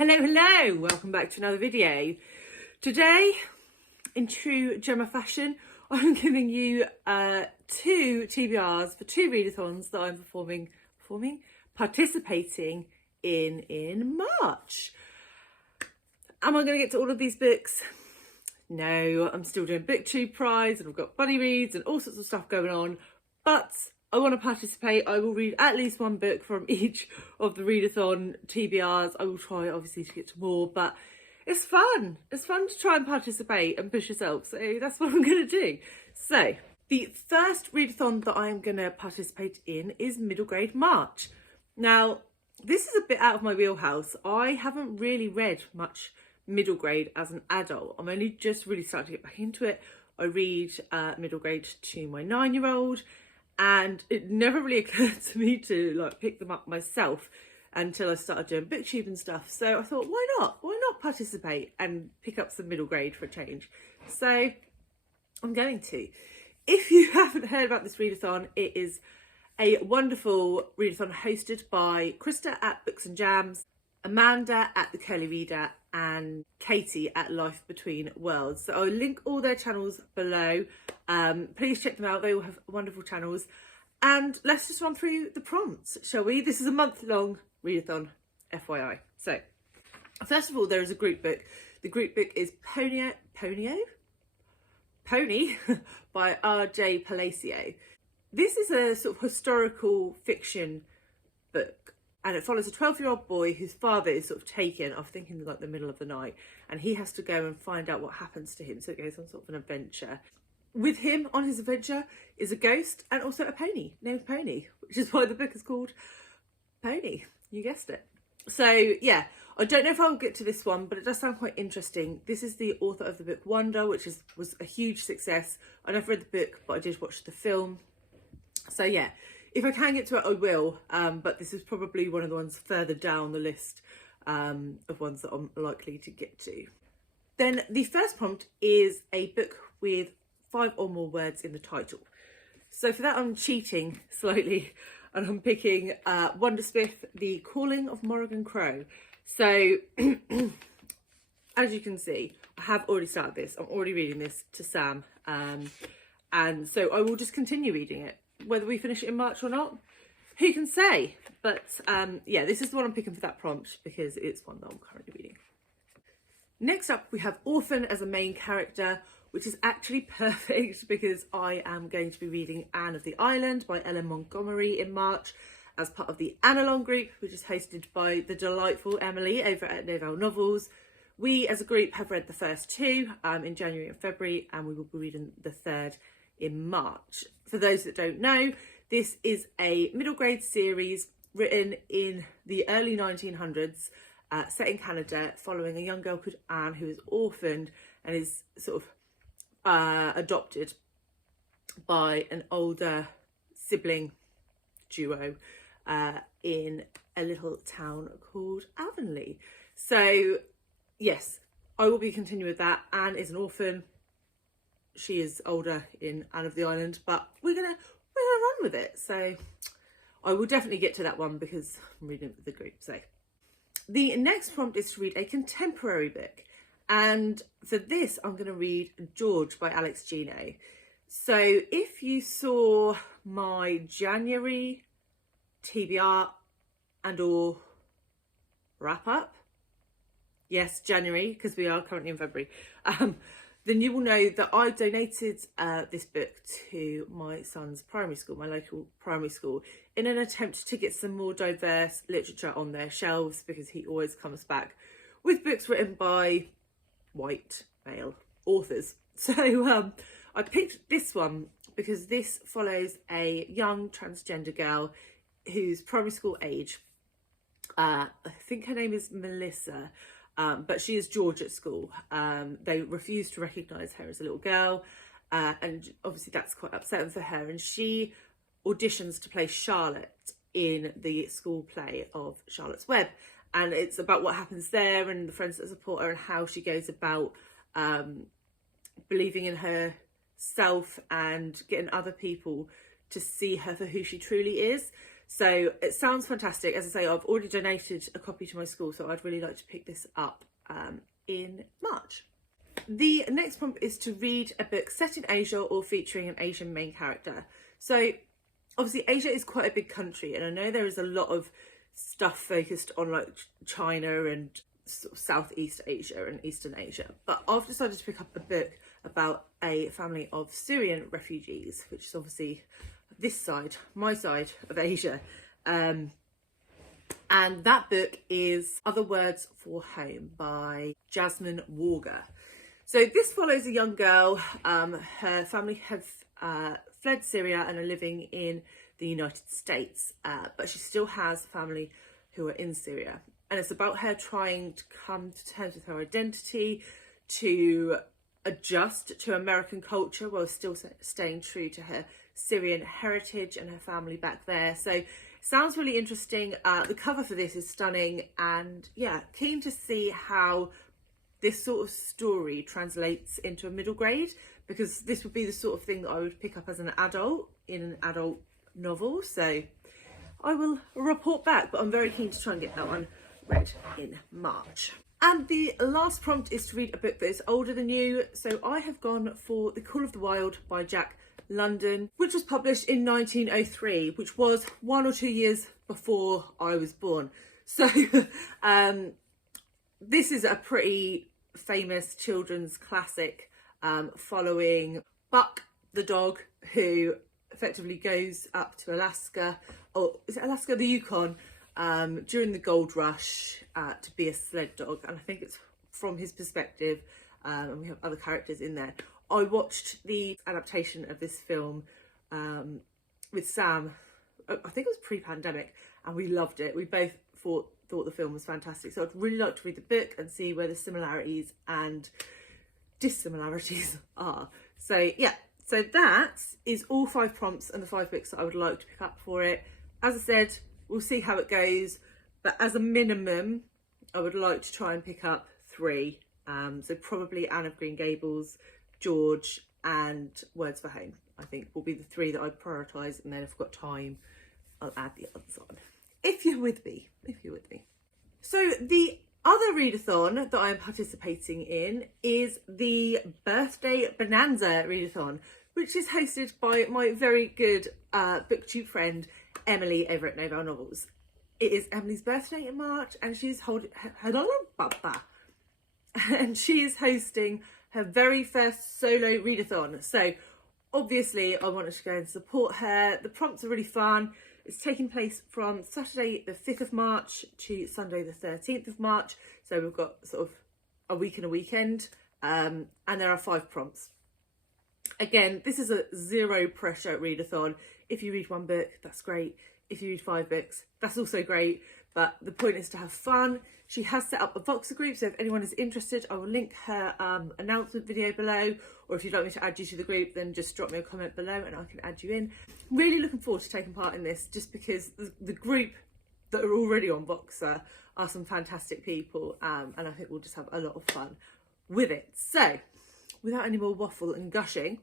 Hello, welcome back to another video. Today, in true Gemma fashion, I'm giving you two TBRs for two readathons that I'm participating in March. Am I going to get to all of these books? No, I'm still doing BookTube prize and I've got buddy reads and all sorts of stuff going on, but I want to participate. I will read at least one book from each of the readathon TBRs. I will try obviously to get to more, but it's fun. It's fun to try and participate and push yourself. So that's what I'm going to do. So the first readathon that I'm going to participate in is Middle Grade March. Now, this is a bit out of my wheelhouse. I haven't really read much middle grade as an adult. I'm only just really starting to get back into it. I read middle grade to my 9-year-old. And it never really occurred to me to like pick them up myself until I started doing BookTube and stuff. So I thought, why not? Why not participate and pick up some middle grade for a change? So I'm going to. If you haven't heard about this readathon, it is a wonderful readathon hosted by Krista at Books and Jams, Amanda at The Curly Reader, and Katie at Life Between Worlds. So I'll link all their channels below. Please check them out. They all have wonderful channels. And let's just run through the prompts, shall we? This is a month-long readathon, FYI. So, first of all, there is a group book. The group book is Pony by RJ Palacio. This is a sort of historical fiction book. And it follows a 12-year-old boy whose father is sort of taken, I think in like the middle of the night, and he has to go and find out what happens to him. So it goes on sort of an adventure. With him on his adventure is a ghost and also a pony named Pony, which is why the book is called Pony. You guessed it. So yeah, I don't know if I'll get to this one, but it does sound quite interesting. This is the author of the book Wonder, which was a huge success. I never read the book, but I did watch the film. So yeah. If I can get to it, I will, but this is probably one of the ones further down the list of ones that I'm likely to get to. Then the first prompt is a book with 5 or more words in the title. So for that, I'm cheating slightly, and I'm picking Wundersmith, The Calling of Morrigan Crow. So as you can see, I have already started this. I'm already reading this to Sam, and so I will just continue reading it. Whether we finish it in March or not, who can say? But yeah, this is the one I'm picking for that prompt because it's one that I'm currently reading. Next up, we have Orphan as a main character, which is actually perfect because I am going to be reading Anne of the Island by Ellen Montgomery in March as part of the Annalong group, which is hosted by the delightful Emily over at Novelle Novels. We as a group have read the first 2 in January and February, and we will be reading the third in March. For those that don't know, this is a middle grade series written in the early 1900s, set in Canada, following a young girl called Anne who is orphaned and is sort of adopted by an older sibling duo in a little town called Avonlea. So yes, I will be continuing with that. Anne is an orphan. She is older in Anne of the Island, but we're gonna run with it. So I will definitely get to that one because I'm reading it with the group. So the next prompt is to read a contemporary book, and for this I'm going to read George by Alex Gino. So if you saw my January TBR and or wrap up, yes, January, because we are currently in February, then you will know that I donated this book to my son's primary school, my local primary school, in an attempt to get some more diverse literature on their shelves, because he always comes back with books written by white male authors. So I picked this one because this follows a young transgender girl who's primary school age. I think her name is Melissa. But she is George at school. They refuse to recognise her as a little girl, and obviously that's quite upsetting for her. And she auditions to play Charlotte in the school play of Charlotte's Web, and it's about what happens there and the friends that support her and how she goes about believing in herself and getting other people to see her for who she truly is. So it sounds fantastic. As I say, I've already donated a copy to my school, so I'd really like to pick this up in March. The next prompt is to read a book set in Asia or featuring an Asian main character. So obviously Asia is quite a big country, and I know there is a lot of stuff focused on like China and sort of Southeast Asia and Eastern Asia, but I've decided to pick up a book about a family of Syrian refugees, which is obviously this side, my side of Asia, and that book is Other Words for Home by Jasmine Warga. So this follows a young girl. Her family have fled Syria and are living in the United States, but she still has family who are in Syria. And it's about her trying to come to terms with her identity, to adjust to American culture while still staying true to her Syrian heritage and her family back there. So sounds really interesting. The cover for this is stunning, and yeah, keen to see how this sort of story translates into a middle grade, because this would be the sort of thing that I would pick up as an adult in an adult novel. So I will report back, but I'm very keen to try and get that one read in March. And the last prompt is to read a book that is older than you. So I have gone for The Call of the Wild by Jack London, which was published in 1903, which was 1 or 2 years before I was born. So this is a pretty famous children's classic, following Buck the dog, who effectively goes up to Alaska, or is it Alaska, the Yukon, during the gold rush to be a sled dog, and I think it's from his perspective, and we have other characters in there. I watched the adaptation of this film with Sam, I think it was pre-pandemic, and we loved it. We both thought the film was fantastic, so I'd really like to read the book and see where the similarities and dissimilarities are. So yeah, so that is all 5 prompts and the 5 books that I would like to pick up for it. As I said, we'll see how it goes, but as a minimum I would like to try and pick up 3, so probably Anne of Green Gables, George and Words for Home, I think will be the 3 that I'd prioritise, and then if I've got time I'll add the others on, if you're with me. So the other readathon that I'm participating in is the Birthday Bonanza Readathon, which is hosted by my very good booktube friend Emily over at Novelle Novels. It is Emily's birthday in March, and she's hosting her very first solo readathon. So obviously I wanted to go and support her. The prompts are really fun. It's taking place from Saturday the 5th of March to Sunday the 13th of March. So we've got sort of a week and a weekend, and there are 5 prompts. Again, this is a zero pressure readathon. If you read 1 book, that's great. If you read 5 books, that's also great. But the point is to have fun. She has set up a Voxer group, so if anyone is interested, I will link her announcement video below, or if you'd like me to add you to the group, then just drop me a comment below and I can add you in. Really looking forward to taking part in this, just because the group that are already on Voxer are some fantastic people, and I think we'll just have a lot of fun with it. So without any more waffle and gushing,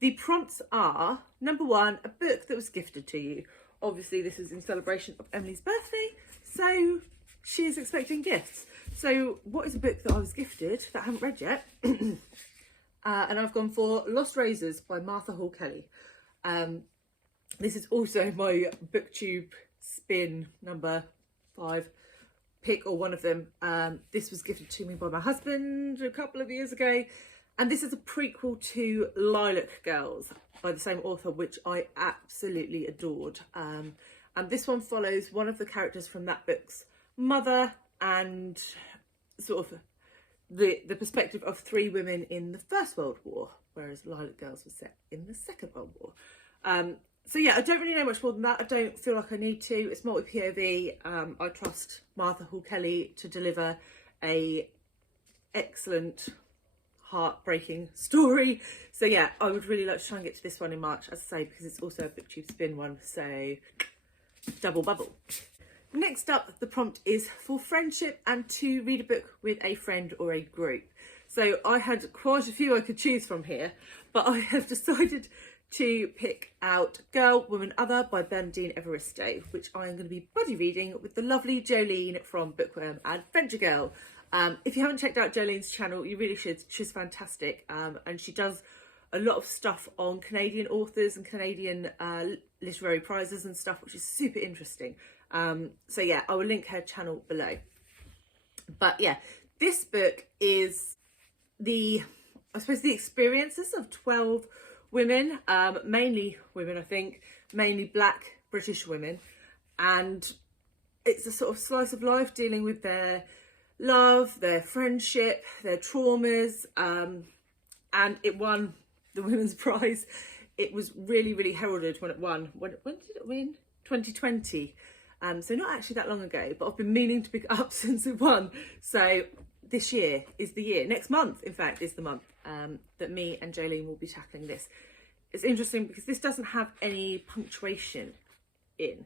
the prompts are: number 1, a book that was gifted to you. Obviously this is in celebration of Emily's birthday, so she is expecting gifts. So what is a book that I was gifted that I haven't read yet? And I've gone for Lost Roses by Martha Hall Kelly. This is also my booktube spin number 5 pick, or one of them. This was gifted to me by my husband a couple of years ago, and this is a prequel to Lilac Girls by the same author, which I absolutely adored. And this one follows one of the characters from that book's mother, and sort of the perspective of 3 women in the First World War, whereas Lilac Girls was set in the Second World War. So yeah, I don't really know much more than that. I don't feel like I need to. It's multi-POV. I trust Martha Hall Kelly to deliver a excellent, heartbreaking story. So yeah, I would really like to try and get to this one in March, as I say, because it's also a booktube spin one, so double bubble. Next up, the prompt is for friendship and to read a book with a friend or a group. So I had quite a few I could choose from here, but I have decided to pick out Girl, Woman, Other by Bernadine Evaristo, which I am going to be buddy reading with the lovely Jolene from Bookworm Adventure Girl. If you haven't checked out Jolene's channel, you really should. She's fantastic, and she does a lot of stuff on Canadian authors and Canadian literary prizes and stuff, which is super interesting. So yeah, I will link her channel below. But yeah, this book is the experiences of 12 women, mainly women, I think, mainly Black British women, and it's a sort of slice of life dealing with their love, their friendship, their traumas, and it won the Women's Prize. It was really, really heralded when it won. When did it win? 2020. So not actually that long ago, but I've been meaning to pick it up since it won. So this year is the year. Next month, in fact, is the month that me and Jolene will be tackling this. It's interesting because this doesn't have any punctuation in.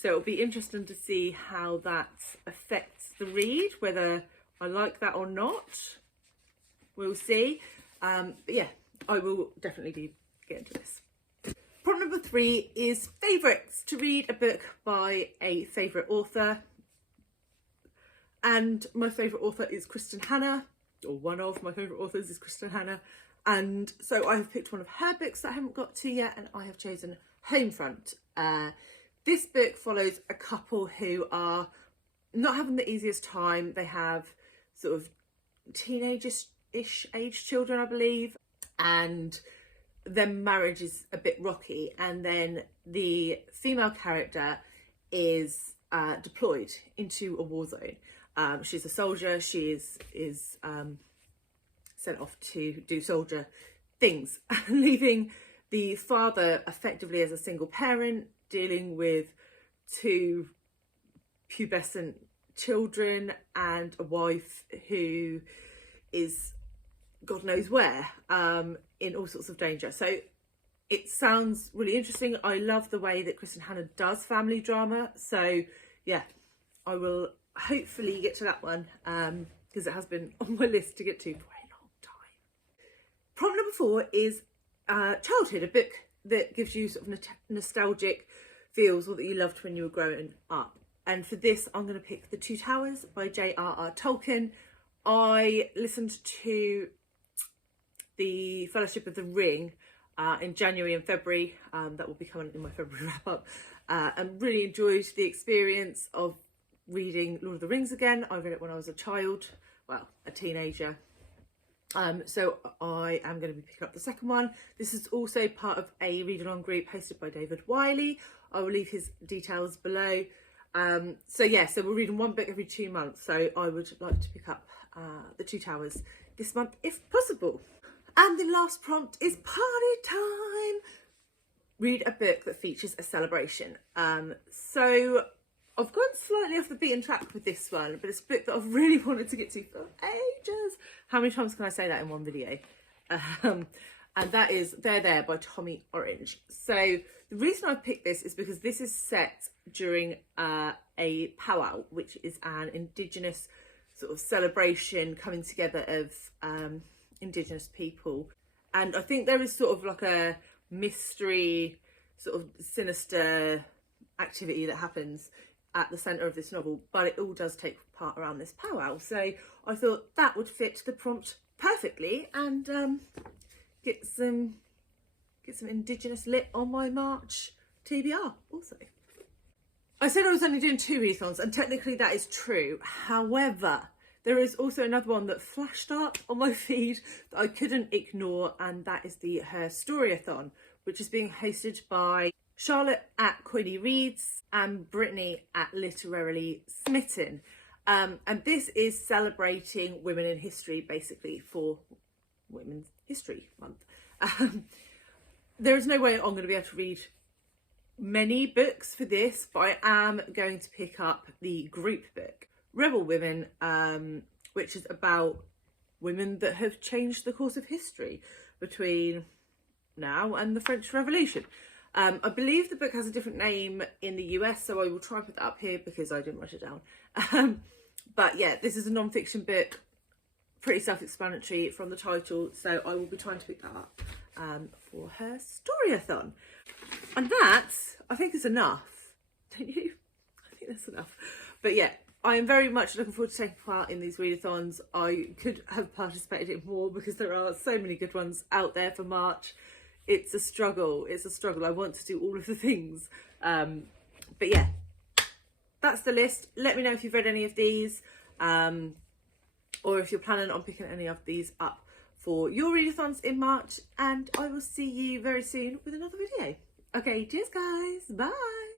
So it'll be interesting to see how that affects the read, whether I like that or not. We'll see. But yeah, I will definitely be getting to this. Prompt number 3 is favourites. To read a book by a favourite author. And my favourite author is Kristin Hannah, or one of my favourite authors is Kristin Hannah. And so I have picked one of her books that I haven't got to yet, and I have chosen Homefront. This book follows a couple who are not having the easiest time. They have sort of teenagers-ish age children, I believe, and their marriage is a bit rocky. And then the female character is deployed into a war zone. She's a soldier. She is sent off to do soldier things, leaving the father effectively as a single parent, dealing with 2 pubescent children and a wife who is God knows where, in all sorts of danger. So it sounds really interesting. I love the way that Kristin Hannah does family drama. So yeah, I will hopefully get to that one, because it has been on my list to get to for a long time. Prompt number 4 is childhood, a book that gives you sort of nostalgic feels, or that you loved when you were growing up. And for this, I'm going to pick The Two Towers by JRR Tolkien. I listened to the Fellowship of the Ring in January and February. That will be coming in my February wrap up, and really enjoyed the experience of reading Lord of the Rings again. I read it when I was a child, well, a teenager. So I am going to be picking up the second one. This is also part of a read-along group hosted by David Wiley. I will leave his details below. So yeah, so we're reading one book every 2 months. So I would like to pick up The Two Towers this month if possible. And the last prompt is party time. Read a book that features a celebration. So I've gone slightly off the beaten track with this one, but it's a book that I've really wanted to get to for ages. How many times can I say that in one video? And that is They're There by Tommy Orange. So the reason I picked this is because this is set during a powwow, which is an Indigenous sort of celebration coming together of Indigenous people. And I think there is sort of like a mystery, sort of sinister activity that happens at the centre of this novel, but it all does take part around this powwow. So I thought that would fit the prompt perfectly, and get some Indigenous lit on my March TBR also. I said I was only doing 2 readathons, and technically that is true. However, there is also another one that flashed up on my feed that I couldn't ignore, and that is the HerSToryAthon, which is being hosted by Charlotte at Coiny Reads and Brittany at Literarily Smitten. And this is celebrating women in history, basically, for Women's History Month. There is no way I'm going to be able to read many books for this, but I am going to pick up the group book, Rebel Women, which is about women that have changed the course of history between now and the French Revolution. I believe the book has a different name in the US, so I will try and put that up here because I didn't write it down. But yeah, this is a non-fiction book pretty self-explanatory from the title, so I will be trying to pick that up for her Storyathon. And that, I think, is enough. Don't you? I think that's enough. But yeah, I am very much looking forward to taking part in these readathons. I could have participated in more because there are so many good ones out there for March. It's a struggle. It's a struggle. I want to do all of the things. But yeah, that's the list. Let me know if you've read any of these, or if you're planning on picking any of these up for your readathons in March. And I will see you very soon with another video. Okay, cheers guys. Bye.